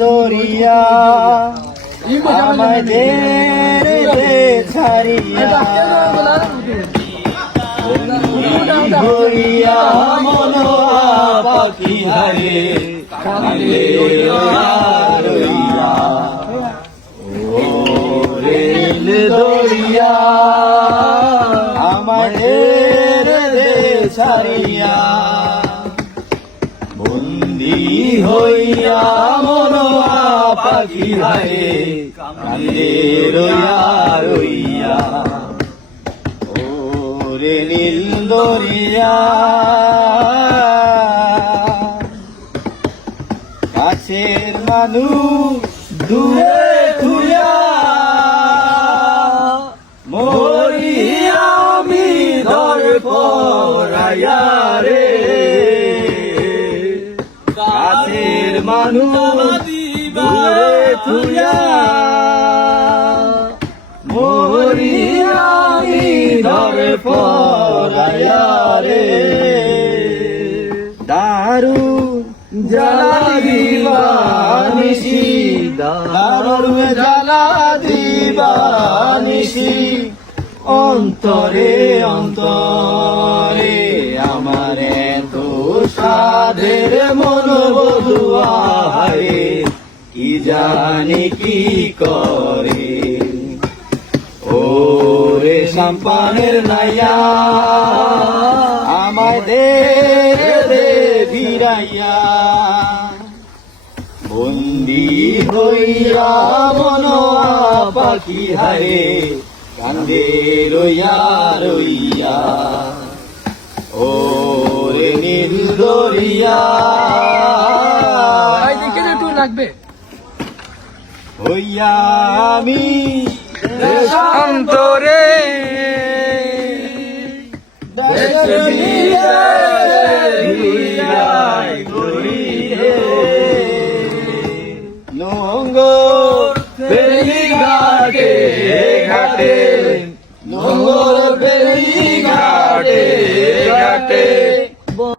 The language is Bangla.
দরিয়া আমাদের ছাড়িয়া ধরিয়া মনোয়া পাখি হারে কান্দে রইয়া ও রেল দরিয়া আমাদের ছাড়িয়া বন্দি হইয়া মনোয়া পাখি হারে কান্দে রইয়া রইয়া ওরে নীল দরিয়া কাছের মানুষ দূরে থুয়া মরি আমি ধর পরাইয়া রে কাছের মানুষ দূরে থুয়া মরি আমি ধর পরাইয়া রে দারুণ জ্বালা দিবানিসি দারুণ জ্বালা দিবানিসি অন্তরে অন্তরে আমার এত সাধের মন বধুয়ারে কি জানি কি করে ওরে সাম্পানের নাইয়া আমাদের ভিড়াইয়া বন্দি হইয়া মনোয়া পাখি হারে কান্দে রইয়া রইয়া ওরে নীল দরিয়া লাগবে হইয়া আমি অন্তরে নোঙ্গর বেলি ঘাটে ঘাটে নোঙ্গর বেলি ঘাটে ঘাটে